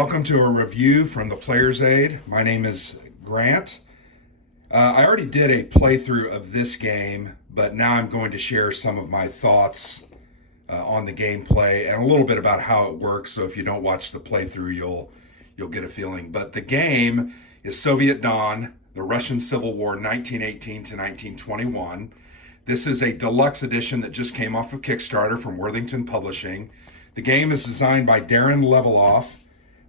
Welcome to a review from the Player's Aid. My name is Grant. I already did a playthrough of this game, but now I'm going to share some of my thoughts on the gameplay and a little bit about how it works. So if you don't watch the playthrough, you'll get a feeling. But the game is Soviet Dawn, the Russian Civil War, 1918 to 1921. This is a deluxe edition that just came off of Kickstarter from Worthington Publishing. The game is designed by Darren Leveloff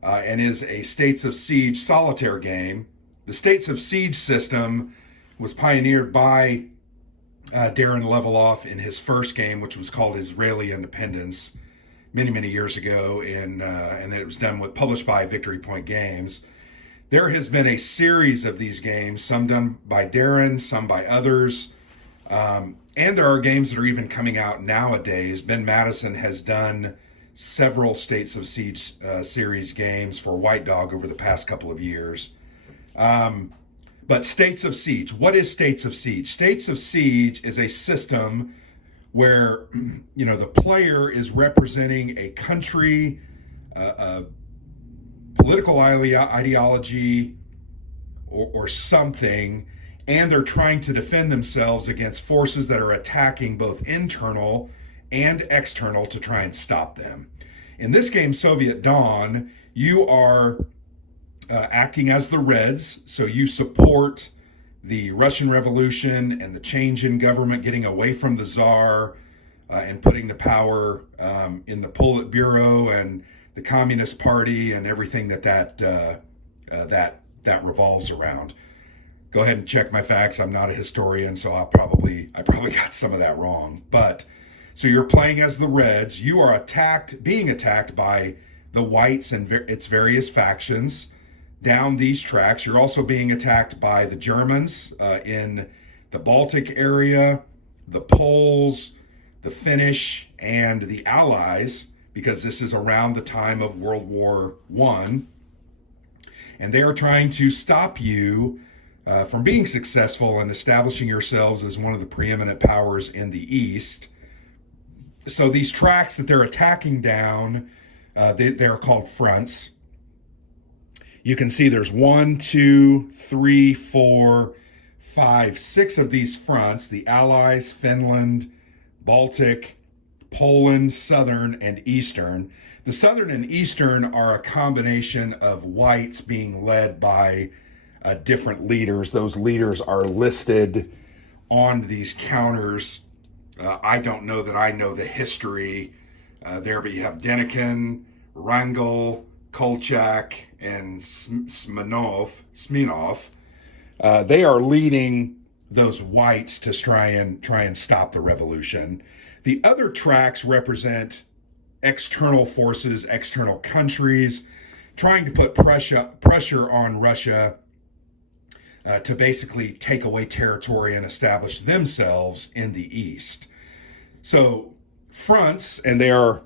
and is a States of Siege solitaire game. The States of Siege system was pioneered by Darren Leveloff in his first game, which was called Israeli Independence, many years ago, and then it was published by Victory Point Games. There has been a series of these games, some done by Darren, some by others, and there are games that are even coming out nowadays. Ben Madison has done several States of Siege series games for White Dog over the past couple of years. But States of Siege, what is States of Siege? States of Siege is a system where, the player is representing a country, a political ideology, or something, and they're trying to defend themselves against forces that are attacking both internal and external to try and stop them. In this game, Soviet Dawn, you are acting as the Reds, so you support the Russian Revolution and the change in government, getting away from the Tsar and putting the power in the Politburo and the Communist Party and everything that revolves around. Go ahead and check my facts. I'm not a historian, so I probably got some of that wrong. But so you're playing as the Reds. You are being attacked by the Whites and its various factions down these tracks. You're also being attacked by the Germans in the Baltic area, the Poles, the Finnish, and the Allies, because this is around the time of World War I. And they are trying to stop you from being successful and establishing yourselves as one of the preeminent powers in the East. So these tracks that they're attacking down, they're called fronts. You can see there's 1, 2, 3, 4, 5, 6 of these fronts: the Allies, Finland, Baltic, Poland, Southern, and Eastern. The Southern and Eastern are a combination of whites being led by different leaders. Those leaders are listed on these counters. I don't know that I know the history there, but you have Denikin, Wrangel, Kolchak, and Smirnov. They are leading those whites to try and stop the revolution. The other tracks represent external forces, external countries, trying to put pressure on Russia to basically take away territory and establish themselves in the East. So fronts, and they're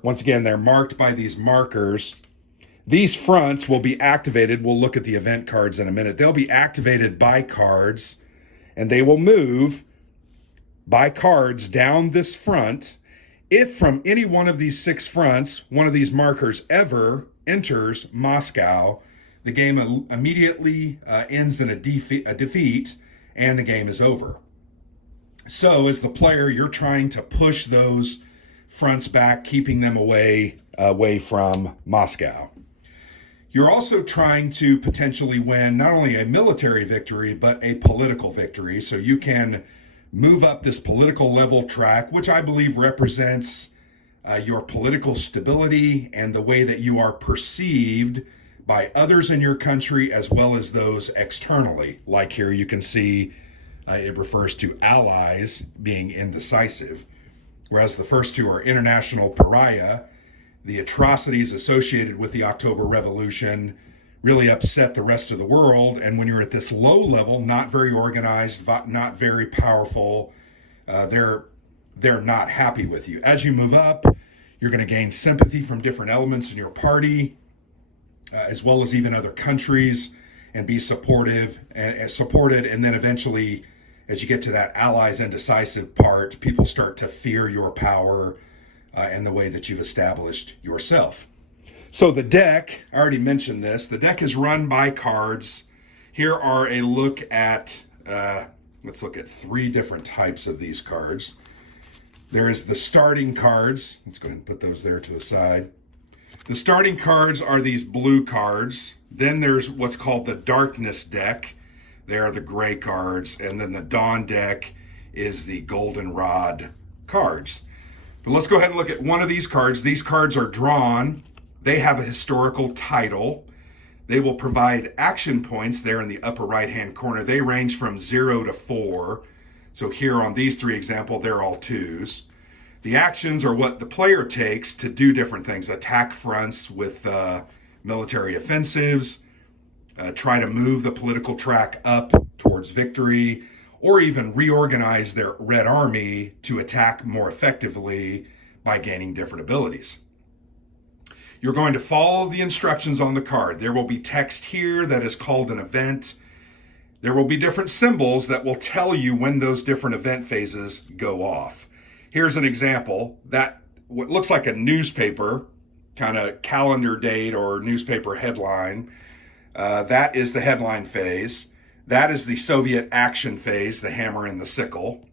marked by these markers. These fronts will be activated. We'll look at the event cards in a minute. They'll be activated by cards, and they will move by cards down this front. If from any one of these 6 fronts, one of these markers ever enters Moscow, the game immediately ends in a defeat, and the game is over. So as the player, you're trying to push those fronts back, keeping them away from Moscow. You're also trying to potentially win not only a military victory, but a political victory. So you can move up this political level track, which I believe represents your political stability and the way that you are perceived by others in your country, as well as those externally. Like here, you can see it refers to allies being indecisive, whereas the first two are international pariah. The atrocities associated with the October Revolution really upset the rest of the world. And when you're at this low level, not very organized, not very powerful, they're not happy with you. As you move up, you're going to gain sympathy from different elements in your party, as well as even other countries, and be supported. And then eventually, as you get to that allies indecisive part, people start to fear your power and the way that you've established yourself. So the deck, I already mentioned this, the deck is run by cards. Here are a look at, let's look at 3 different types of these cards. There is the starting cards. Let's go ahead and put those there to the side. The starting cards are these blue cards. Then there's what's called the darkness deck. They are the gray cards. And then the dawn deck is the goldenrod cards. But let's go ahead and look at one of these cards. These cards are drawn. They have a historical title. They will provide action points there in the upper right-hand corner. They range from 0 to 4. So here on these 3 examples, they're all 2s. The actions are what the player takes to do different things. Attack fronts with military offensives, try to move the political track up towards victory, or even reorganize their Red Army to attack more effectively by gaining different abilities. You're going to follow the instructions on the card. There will be text here that is called an event. There will be different symbols that will tell you when those different event phases go off. Here's an example. That what looks like a newspaper, kind of calendar date or newspaper headline. That is the headline phase. That is the Soviet action phase, the hammer and the sickle.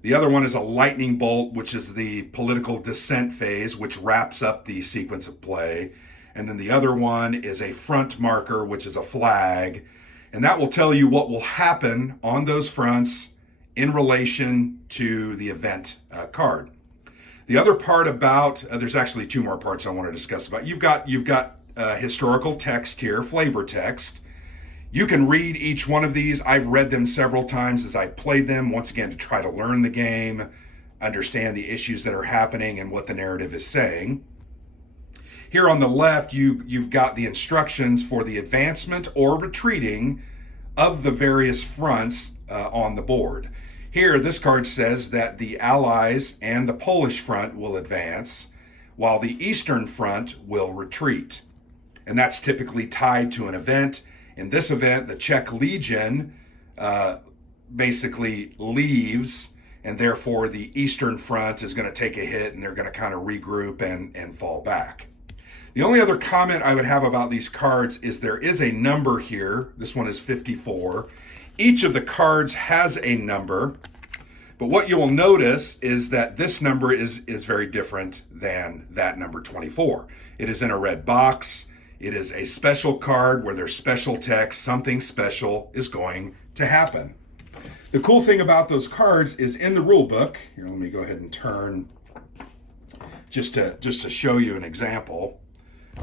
The other one is a lightning bolt, which is the political dissent phase, which wraps up the sequence of play. And then the other one is a front marker, which is a flag. And that will tell you what will happen on those fronts in relation to the event card. The other part about, there's actually 2 more parts I want to discuss about. You've got historical text here, flavor text. You can read each one of these. I've read them several times as I played them, once again, to try to learn the game, understand the issues that are happening and what the narrative is saying. Here on the left, you've got the instructions for the advancement or retreating of the various fronts on the board. Here, this card says that the Allies and the Polish front will advance, while the Eastern front will retreat. And that's typically tied to an event. In this event, the Czech Legion basically leaves, and therefore the Eastern front is going to take a hit, and they're going to kind of regroup and fall back. The only other comment I would have about these cards is there is a number here. This one is 54. Each of the cards has a number, but what you will notice is that this number is very different than that number 24. It is in a red box. It is a special card where there's special text. Something special is going to happen. The cool thing about those cards is in the rule book. Here, let me go ahead and turn just to show you an example.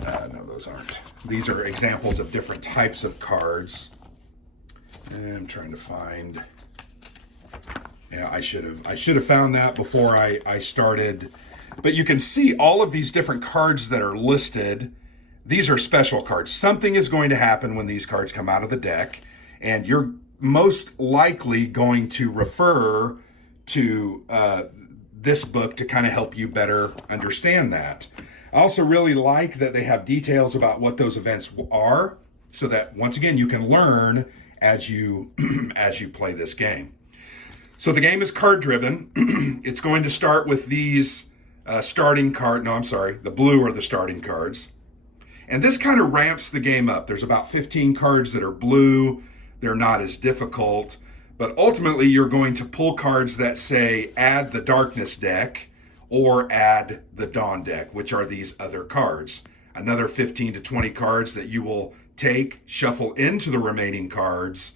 No, those aren't. These are examples of different types of cards. And I'm trying to find. Yeah, I should have found that before I started. But you can see all of these different cards that are listed. These are special cards. Something is going to happen when these cards come out of the deck, and you're most likely going to refer to this book to kind of help you better understand that. I also really like that they have details about what those events are, so that once again you can learn as you play this game. So the game is card driven. It's going to start with these starting card. No, I'm sorry. The blue are the starting cards. And this kind of ramps the game up. There's about 15 cards that are blue. They're not as difficult. But ultimately, you're going to pull cards that say add the darkness deck or add the dawn deck, which are these other cards. Another 15 to 20 cards that you will take, shuffle into the remaining cards,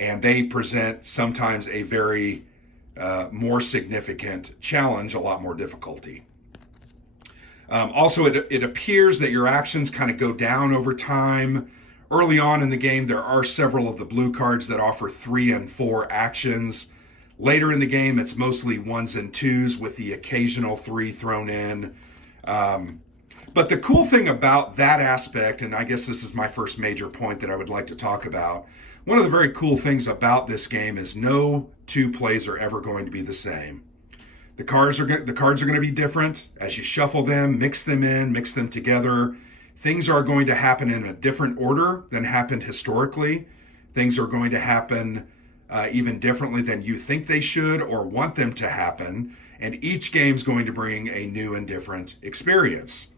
and they present sometimes a very more significant challenge, a lot more difficulty. Also, it appears that your actions kind of go down over time. Early on in the game, there are several of the blue cards that offer 3 and 4 actions. Later in the game, it's mostly 1s and 2s with the occasional 3 thrown in. But the cool thing about that aspect, and I guess this is my first major point that I would like to talk about, one of the very cool things about this game is no 2 plays are ever going to be the same. The cards are going to be different as you shuffle them, mix them in, mix them together. Things are going to happen in a different order than happened historically. Things are going to happen even differently than you think they should or want them to happen. and each game's going to bring a new and different experience.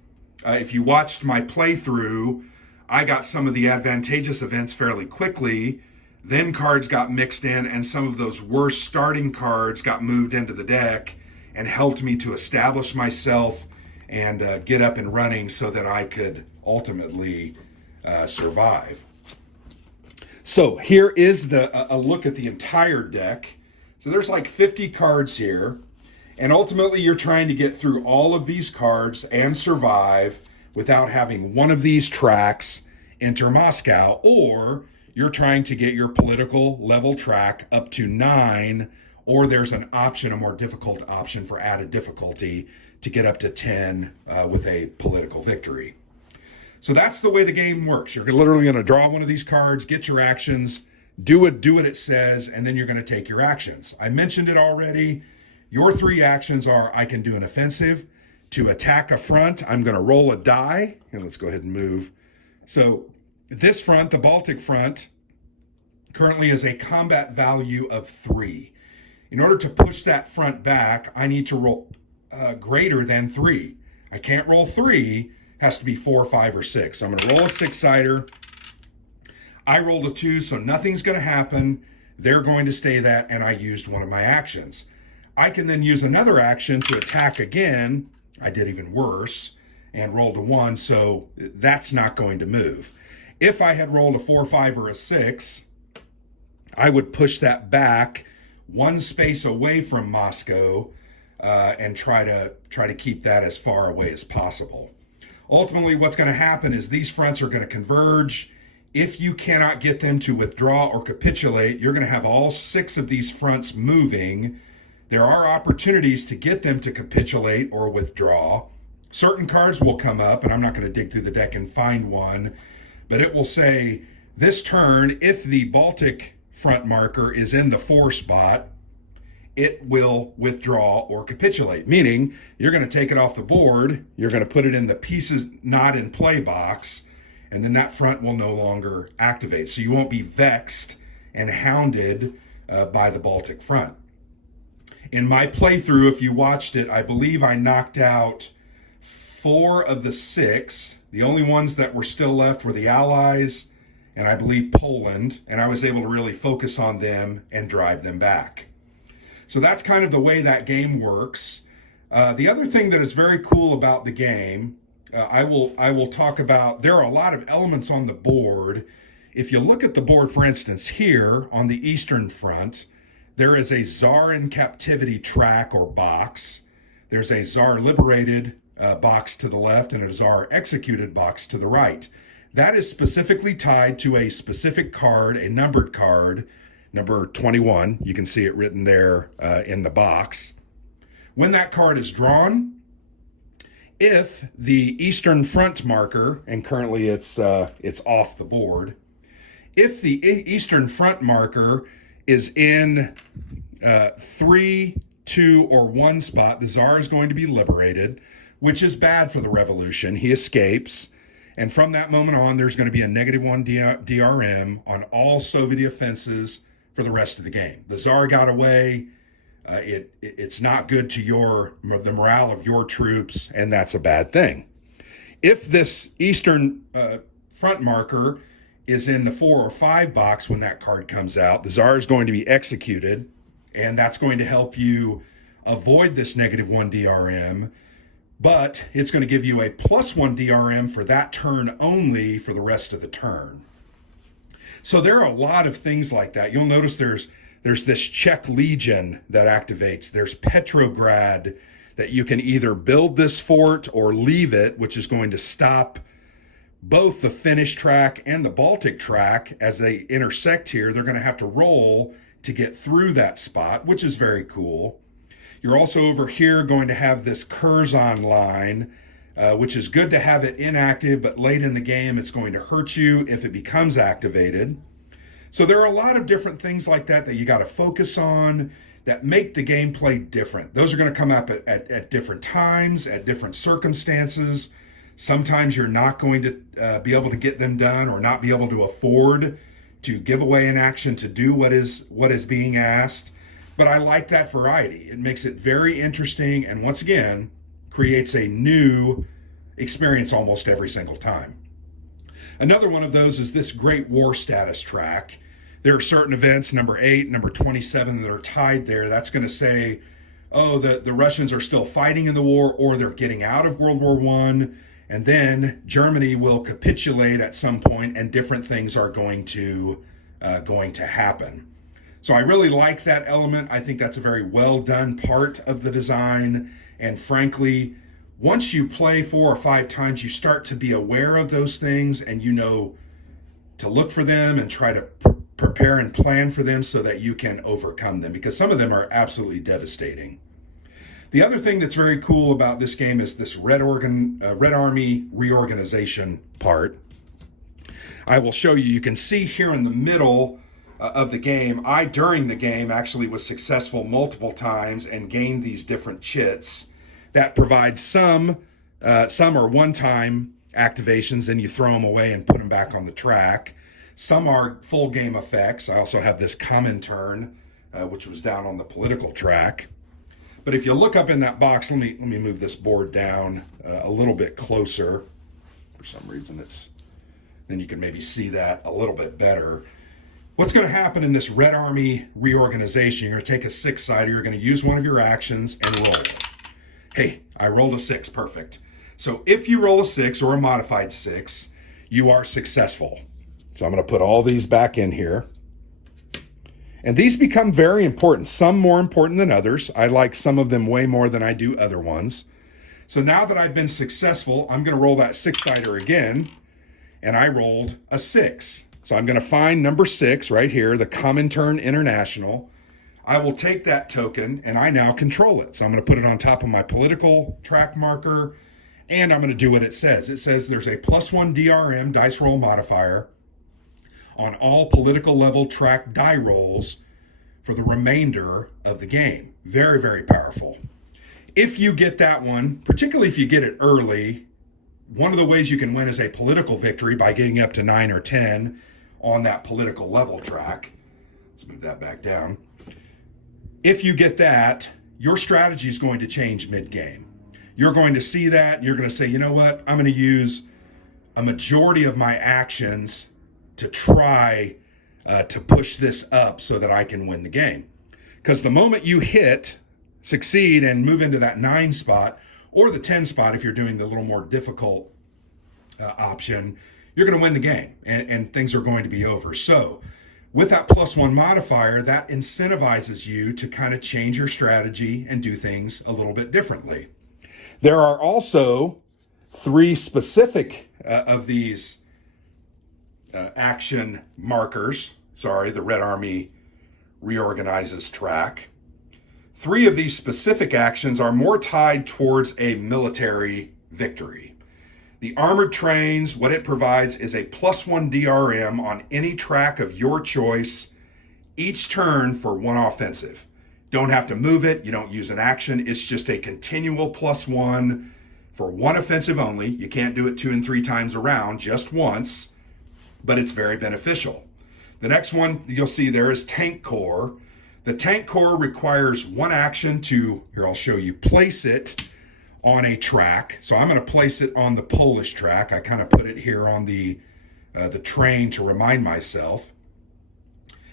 If you watched my playthrough, I got some of the advantageous events fairly quickly. Then cards got mixed in, and some of those worst starting cards got moved into the deck and helped me to establish myself and get up and running so that I could ultimately survive. So here is a look at the entire deck. So there's like 50 cards here, and ultimately you're trying to get through all of these cards and survive without having one of these tracks enter Moscow, or you're trying to get your political level track up to 9, or there's an option, a more difficult option for added difficulty to get up to 10 with a political victory. So that's the way the game works. You're literally going to draw one of these cards, get your actions, do what it says, and then you're going to take your actions. I mentioned it already. Your 3 actions are: I can do an offensive. To attack a front, I'm going to roll a die. Here, let's go ahead and move. So this front, the Baltic front, currently is a combat value of 3. In order to push that front back, I need to roll greater than 3. I can't roll 3, has to be 4, 5, or 6. So I'm going to roll a 6-sider. I rolled a 2, so nothing's going to happen. They're going to stay that, and I used one of my actions. I can then use another action to attack again. I did even worse and rolled a 1, so that's not going to move. If I had rolled a 4, 5, or a 6, I would push that back 1 space away from Moscow and try to keep that as far away as possible. Ultimately, what's going to happen is these fronts are going to converge. If you cannot get them to withdraw or capitulate, you're going to have all 6 of these fronts moving. There are opportunities to get them to capitulate or withdraw. Certain cards will come up, and I'm not going to dig through the deck and find one, but it will say, this turn, if the Baltic front marker is in the 4 spot, it will withdraw or capitulate, meaning you're going to take it off the board, you're going to put it in the pieces not in play box, and then that front will no longer activate. So you won't be vexed and hounded by the Baltic front. In my playthrough, if you watched it, I believe I knocked out 4 of the 6. The only ones that were still left were the Allies and I believe Poland, and I was able to really focus on them and drive them back. So that's kind of the way that game works. The other thing that is very cool about the game, I will talk about, there are a lot of elements on the board. If you look at the board, for instance, here on the Eastern Front, there is a Tsar in captivity track or box. There's a Tsar liberated box to the left and a Tsar executed box to the right. That is specifically tied to a specific card, a numbered card, number 21. You can see it written there in the box. When that card is drawn, if the Eastern Front marker, and currently it's off the board, if the Eastern Front marker is in 3, 2, or 1 spot, the Tsar is going to be liberated, which is bad for the revolution. He escapes. And from that moment on, there's going to be a -1 DRM on all Soviet offenses for the rest of the game. The Tsar got away. It's not good to the morale of your troops, and that's a bad thing. If this Eastern Front marker is in the 4 or 5 box when that card comes out, the Tsar is going to be executed, and that's going to help you avoid this -1 DRM, but it's going to give you a +1 DRM for that turn only for the rest of the turn. So there are a lot of things like that. You'll notice there's this Czech Legion that activates. There's Petrograd that you can either build this fort or leave it, which is going to stop both the Finnish track and the Baltic track. As they intersect here, they're going to have to roll to get through that spot, which is very cool. You're also over here going to have this Curzon line, which is good to have it inactive, but late in the game, it's going to hurt you if it becomes activated. So there are a lot of different things like that that you got to focus on that make the gameplay different. Those are going to come up at different times, at different circumstances. Sometimes you're not going to be able to get them done or not be able to afford to give away an action to do what is being asked. But I like that variety. It makes it very interesting, and once again, creates a new experience almost every single time. Another one of those is this Great War Status track. There are certain events, number 8, number 27, that are tied there. That's going to say, oh, the Russians are still fighting in the war, or they're getting out of World War I, and then Germany will capitulate at some point, and different things are going to happen. So I really like that element. I think that's a very well done part of the design. And frankly, once you play 4 or 5 times, you start to be aware of those things, and you know to look for them and try to prepare and plan for them so that you can overcome them, because some of them are absolutely devastating. The other thing that's very cool about this game is this Red Army Reorganization part. I will show you. You can see here in the middle of the game, during the game, actually was successful multiple times and gained these different chits that provide some are one-time activations, and you throw them away and put them back on the track. Some are full game effects. I also have this Comintern, which was down on the political track. But if you look up in that box, let me move this board down a little bit closer. For some reason, then you can maybe see that a little bit better. What's going to happen in this Red Army Reorganization, you're going to take a 6-sider, you're going to use one of your actions and roll it. Hey, I rolled a 6, perfect. So if you roll a 6 or a modified 6, you are successful. So I'm going to put all these back in here. And these become very important, some more important than others. I like some of them way more than I do other ones. So now that I've been successful, I'm going to roll that 6-sider again, and I rolled a 6. So I'm going to find number 6 right here, the Comintern International. I will take that token, and I now control it. So I'm going to put it on top of my political track marker, and I'm going to do what it says. It says there's a +1 DRM dice roll modifier on all political level track die rolls for the remainder of the game. Very, very powerful. If you get that one, particularly if you get it early, one of the ways you can win is a political victory by getting up to 9 or 10 on that political level track. Let's move that back down. If you get that, your strategy is going to change mid-game. You're going to see that, and you're going to say, you know what, I'm going to use a majority of my actions to try to push this up so that I can win the game. Because the moment you succeed and move into that 9 spot, or the 10 spot if you're doing the little more difficult option, you're going to win the game, and things are going to be over. So with that +1 modifier, that incentivizes you to kind of change your strategy and do things a little bit differently. There are also 3 specific of these action markers. The Red Army Reorganizes track. 3 of these specific actions are more tied towards a military victory. The armored trains, what it provides is a +1 DRM on any track of your choice each turn for 1 offensive. Don't have to move it. You don't use an action. It's just a continual +1 for 1 offensive only. You can't do it 2 and 3 times around, just once, but it's very beneficial. The next one you'll see there is Tank Corps. The Tank Corps requires 1 action to, here I'll show you, place it on a track. So I'm going to place it on the Polish track. I kind of put it here on the train to remind myself.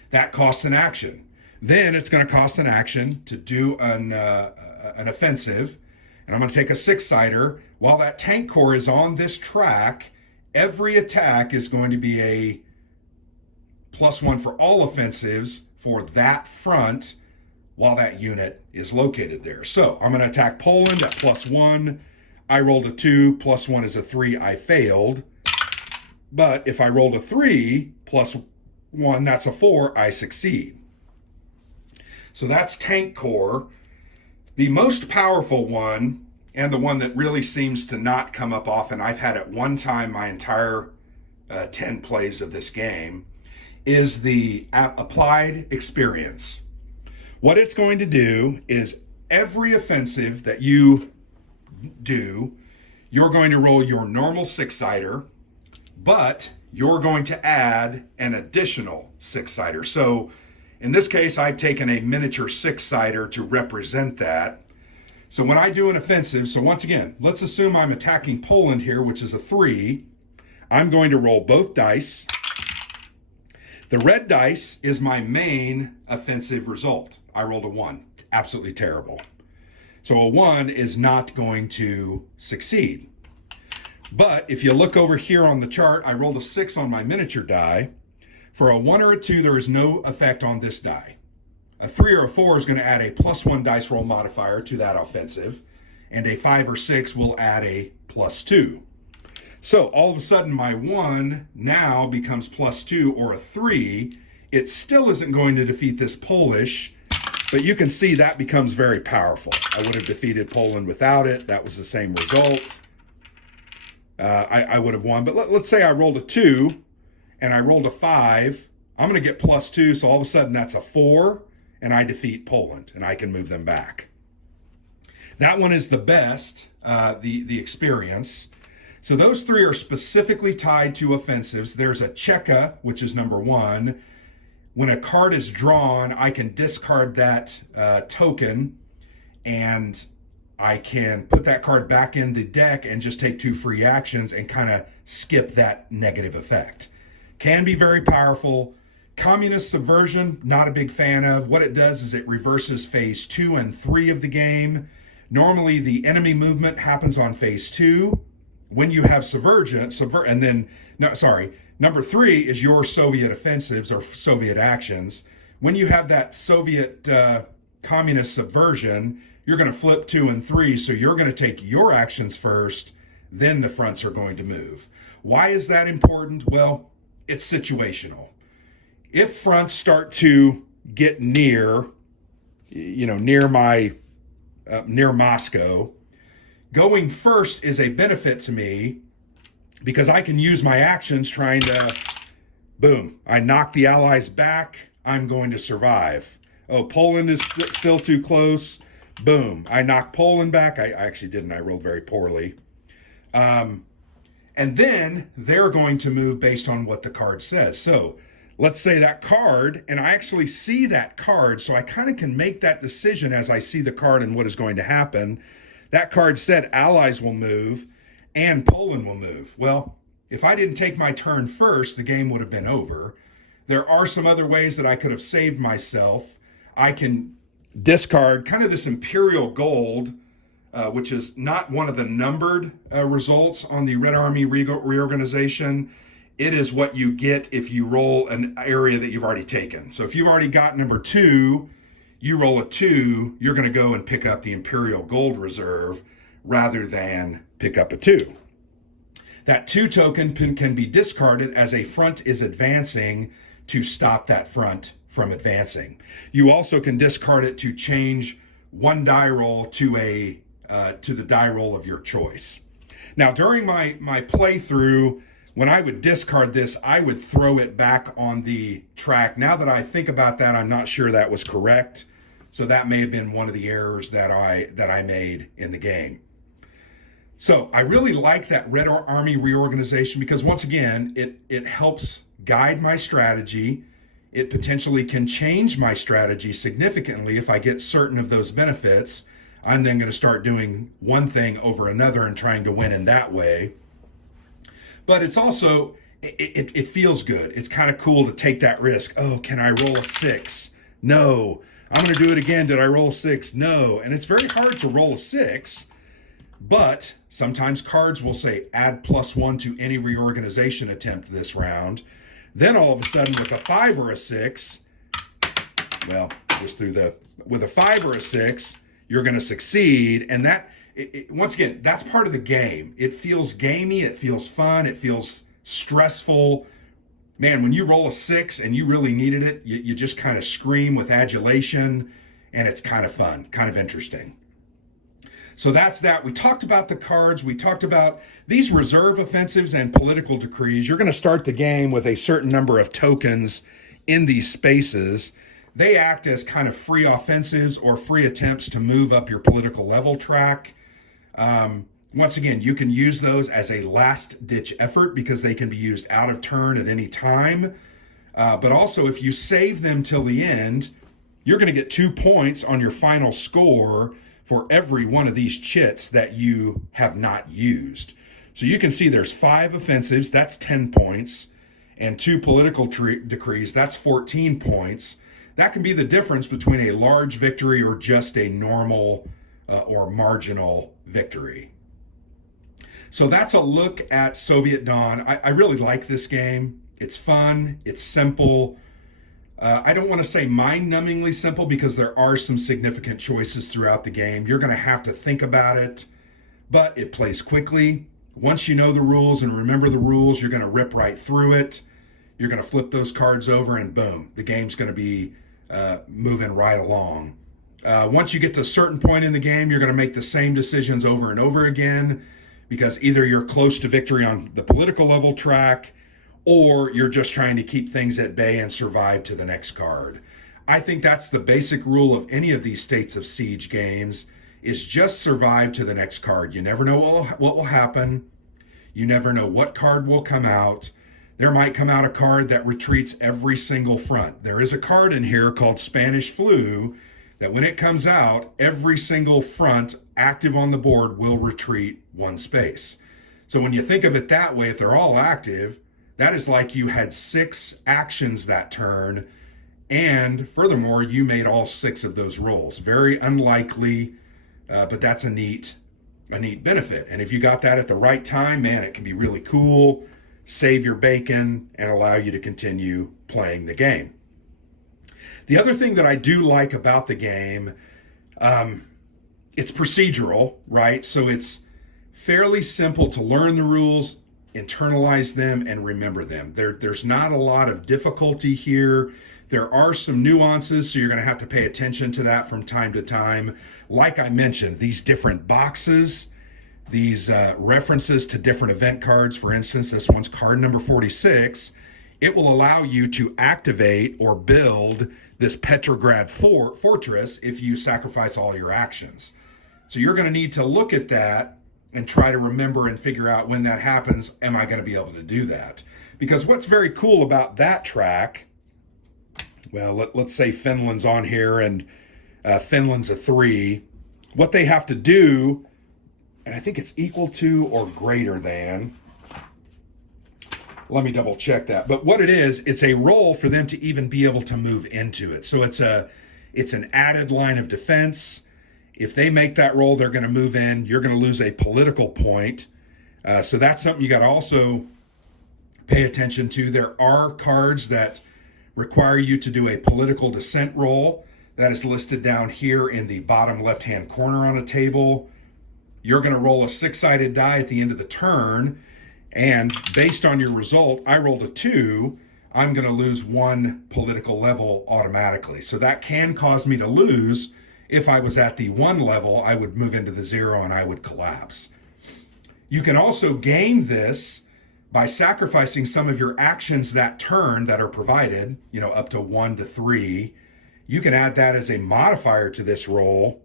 That costs an action. Then it's going to cost an action to do an offensive. And I'm going to take a 6-sider. While that Tank Corps is on this track, every attack is going to be a +1 for all offensives for that front while that unit is located there. So I'm going to attack Poland at +1. I rolled a 2, +1 is a 3, I failed. But if I rolled a 3, +1, that's a 4, I succeed. So that's Tank Corps. The most powerful one, and the one that really seems to not come up often, I've had it 1 time my entire 10 plays of this game, is the Applied Experience. What it's going to do is every offensive that you do, you're going to roll your normal 6-sider, but you're going to add an additional 6-sider. So In this case, I've taken a miniature six-sider to represent that. So when I do an offensive, so once again, let's assume I'm attacking Poland here, which is a 3. I'm going to roll both dice. The red dice is my main offensive result. I rolled a 1. Absolutely terrible. So a 1 is not going to succeed. But if you look over here on the chart, I rolled a 6 on my miniature die. For a 1 or a 2, there is no effect on this die. A 3 or a 4 is going to add a +1 dice roll modifier to that offensive, and a 5 or 6 will add a +2. So all of a sudden, my 1 now becomes +2 or a 3. It still isn't going to defeat this Polish, but you can see that becomes very powerful. I would have defeated Poland without it. That was the same result. I would have won. But let's say I rolled a 2 and I rolled a 5. I'm going to get +2, so all of a sudden that's a 4, and I defeat Poland, and I can move them back. That one is the best, the experience. So those 3 are specifically tied to offensives. There's a Cheka, which is number 1. When a card is drawn, I can discard that token, and I can put that card back in the deck and just take 2 free actions and kind of skip that negative effect. Can be very powerful. Communist Subversion, not a big fan of. What it does is it reverses phase 2 and 3 of the game. Normally, the enemy movement happens on phase 2. When you have number 3 is your Soviet offensives or Soviet actions. When you have that Soviet communist subversion, you're going to flip 2 and 3, so you're going to take your actions first, then the fronts are going to move. Why is that important? Well, it's situational. If fronts start to get near Moscow, going first is a benefit to me because I can use my actions trying to, boom, I knock the Allies back, I'm going to survive. Oh, Poland is still too close. Boom, I knock Poland back. I actually didn't, I rolled very poorly. And then they're going to move based on what the card says. So let's say that card, and I actually see that card, so I kind of can make that decision as I see the card and what is going to happen. That card said Allies will move and Poland will move. Well, if I didn't take my turn first, the game would have been over. There are some other ways that I could have saved myself. I can discard kind of this Imperial Gold, which is not one of the numbered results on the Red Army Reorganization. It is what you get if you roll an area that you've already taken. So if you've already got number 2, you roll a 2, you're going to go and pick up the Imperial Gold Reserve rather than pick up a 2. That 2 token can be discarded as a front is advancing to stop that front from advancing. You also can discard it to change one die roll to the die roll of your choice. Now, during my playthrough, when I would discard this, I would throw it back on the track. Now that I think about that, I'm not sure that was correct. So that may have been one of the errors that I made in the game. So I really like that Red Army Reorganization because once again, it helps guide my strategy. It potentially can change my strategy significantly if I get certain of those benefits. I'm then going to start doing one thing over another and trying to win in that way. But it's also, it feels good. It's kind of cool to take that risk. Oh, can I roll a 6? No. I'm going to do it again. Did I roll a 6? No. And it's very hard to roll a 6, but sometimes cards will say add +1 to any reorganization attempt this round. Then all of a sudden with a 5 or a 6, well, just with a 5 or a 6, you're going to succeed. And that, once again, that's part of the game. It feels gamey, it feels fun, it feels stressful. Man, when you roll a 6 and you really needed it, you just kind of scream with adulation, and it's kind of fun, kind of interesting. So that's that. We talked about the cards. We talked about these reserve offensives and political decrees. You're going to start the game with a certain number of tokens in these spaces. They act as kind of free offensives or free attempts to move up your political level track. Once again, you can use those as a last-ditch effort because they can be used out of turn at any time. But also, if you save them till the end, you're going to get 2 points on your final score for every one of these chits that you have not used. So you can see there's 5 offensives, that's 10 points, and 2 political decrees, that's 14 points. That can be the difference between a large victory or just a normal or marginal victory. So that's a look at Soviet Dawn. I really like this game. It's fun, it's simple. I don't want to say mind-numbingly simple because there are some significant choices throughout the game. You're going to have to think about it, but it plays quickly. Once you know the rules and remember the rules, you're going to rip right through it. You're going to flip those cards over and boom, the game's going to be moving right along. Once you get to a certain point in the game, you're going to make the same decisions over and over again because either you're close to victory on the political level track or you're just trying to keep things at bay and survive to the next card. I think that's the basic rule of any of these States of Siege games, is just survive to the next card. You never know what will happen. You never know what card will come out. There might come out a card that retreats every single front. There is a card in here called Spanish Flu that when it comes out, every single front active on the board will retreat 1 space. So when you think of it that way, if they're all active, that is like you had 6 actions that turn, and furthermore, you made all 6 of those rolls. Very unlikely, but that's a neat benefit. And if you got that at the right time, man, it can be really cool, save your bacon, and allow you to continue playing the game. The other thing that I do like about the game, it's procedural, right? So it's fairly simple to learn the rules, internalize them, and remember them. There's not a lot of difficulty here. There are some nuances, so you're going to have to pay attention to that from time to time. Like I mentioned, these different boxes, these references to different event cards. For instance, this one's card number 46. It will allow you to activate or build this Petrograd fortress if you sacrifice all your actions. So you're going to need to look at that and try to remember and figure out when that happens, am I going to be able to do that? Because what's very cool about that track, well, let's say Finland's on here and Finland's a 3. What they have to do, and I think it's equal to or greater than, let me double check that. But what it is, it's a roll for them to even be able to move into it. So it's an added line of defense. If they make that roll, they're going to move in. You're going to lose a political point. So that's something you got to also pay attention to. There are cards that require you to do a political dissent roll. That is listed down here in the bottom left-hand corner on a table. You're going to roll a 6-sided die at the end of the turn. And based on your result, I rolled a 2. I'm going to lose 1 political level automatically. So that can cause me to lose. If I was at the 1 level, I would move into the 0 and I would collapse. You can also gain this by sacrificing some of your actions that turn that are provided, up to 1 to 3. You can add that as a modifier to this roll.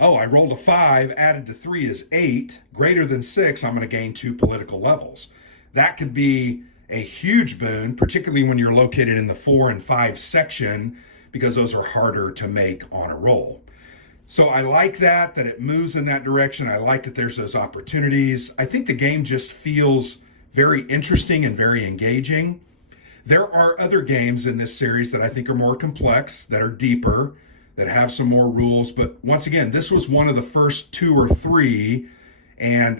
Oh, I rolled a 5, added to 3 is 8. Greater than 6, I'm going to gain 2 political levels. That could be a huge boon, particularly when you're located in the 4 and 5 section, because those are harder to make on a roll. So I like that it moves in that direction. I like that there's those opportunities. I think the game just feels very interesting and very engaging. There are other games in this series that I think are more complex, that are deeper, that have some more rules. But once again, this was one of the first 2 or 3,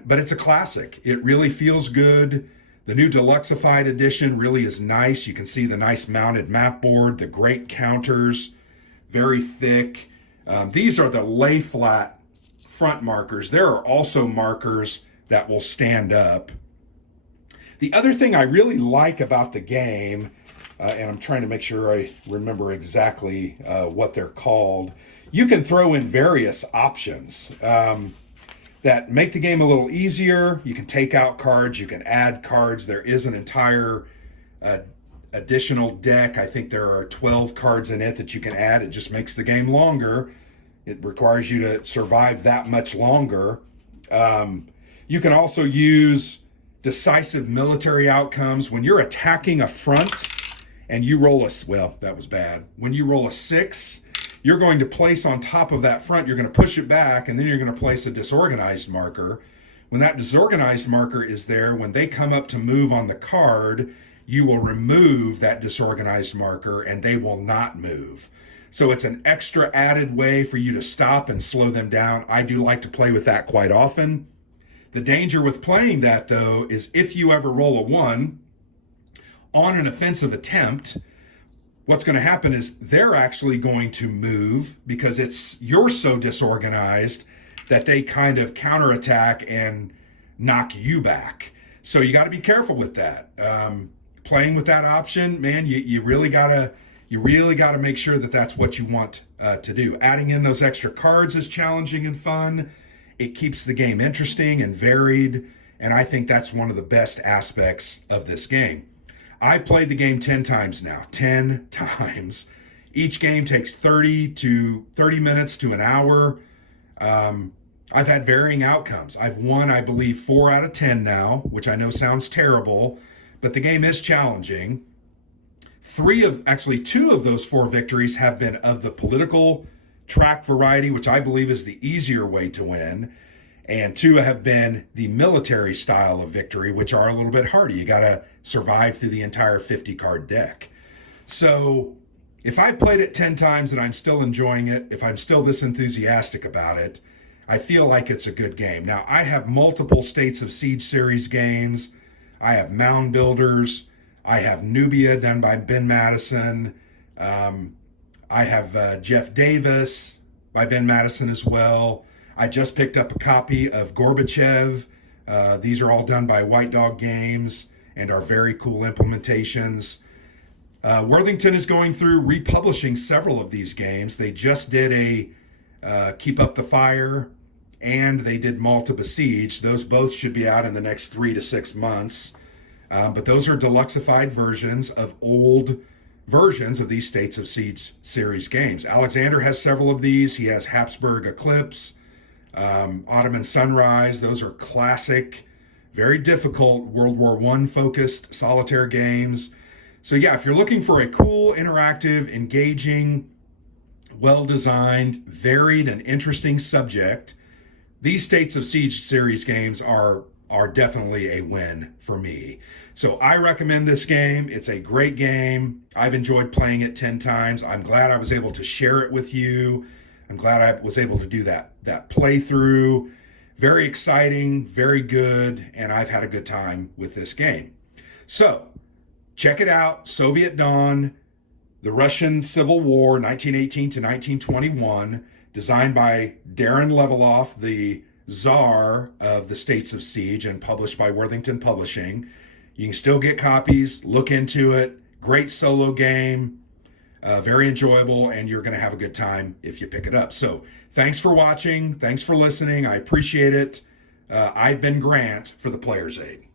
but it's a classic. It really feels good. The new Deluxeified edition really is nice. You can see the nice mounted map board, the great counters, very thick. These are the lay flat front markers. There are also markers that will stand up. The other thing I really like about the game, and I'm trying to make sure I remember exactly what they're called, you can throw in various options that make the game a little easier. You can take out cards, you can add cards. There is an entire additional deck. I think there are 12 cards in it that you can add. It just makes the game longer. It requires you to survive that much longer. You can also use decisive military outcomes. When you're attacking a front and you roll well, that was bad. When you roll a 6, you're going to place on top of that front, you're going to push it back, and then you're going to place a disorganized marker. When that disorganized marker is there, when they come up to move on the card, you will remove that disorganized marker and they will not move. So it's an extra added way for you to stop and slow them down. I do like to play with that quite often. The danger with playing that, though, is if you ever roll a 1 on an offensive attempt, what's going to happen is they're actually going to move because you're so disorganized that they kind of counterattack and knock you back. So you got to be careful with that. Playing with that option, man, you really gotta make sure that that's what you want to do. Adding in those extra cards is challenging and fun. It keeps the game interesting and varied, and I think that's one of the best aspects of this game. I played the game 10 times now, 10 times. Each game takes 30 minutes to an hour. I've had varying outcomes. I've won, I believe, 4 out of 10 now, which I know sounds terrible, but the game is challenging. 2 of those 4 victories have been of the political track variety, which I believe is the easier way to win. And 2 have been the military style of victory, which are a little bit harder. You got to survive through the entire 50-card deck. So if I played it 10 times and I'm still enjoying it, if I'm still this enthusiastic about it, I feel like it's a good game. Now, I have multiple States of Siege series games. I have Mound Builders. I have Nubia done by Ben Madison. I have Jeff Davis by Ben Madison as well. I just picked up a copy of Gorbachev. These are all done by White Dog Games and are very cool implementations. Worthington is going through republishing several of these games. They just did a Keep Up the Fire, and they did Malta Besieged. Those both should be out in the next 3 to 6 months. But those are deluxeified versions of old versions of these States of Siege series games. Alexander has several of these. He has Habsburg Eclipse, Ottoman Sunrise. Those are classic, very difficult World War I focused solitaire games. So yeah, if you're looking for a cool, interactive, engaging, well-designed, varied, and interesting subject, these States of Siege series games are definitely a win for me. So I recommend this game. It's a great game. I've enjoyed playing it 10 times. I'm glad I was able to share it with you. I'm glad I was able to do that playthrough. Very exciting, very good, and I've had a good time with this game. So check it out, Soviet Dawn, the Russian Civil War, 1918 to 1921, designed by Darren Leveloff, the czar of the States of Siege, and published by Worthington Publishing. You can still get copies, look into it. Great solo game, very enjoyable, and you're going to have a good time if you pick it up. So thanks for watching. Thanks for listening. I appreciate it. I've been Grant for the Player's Aid.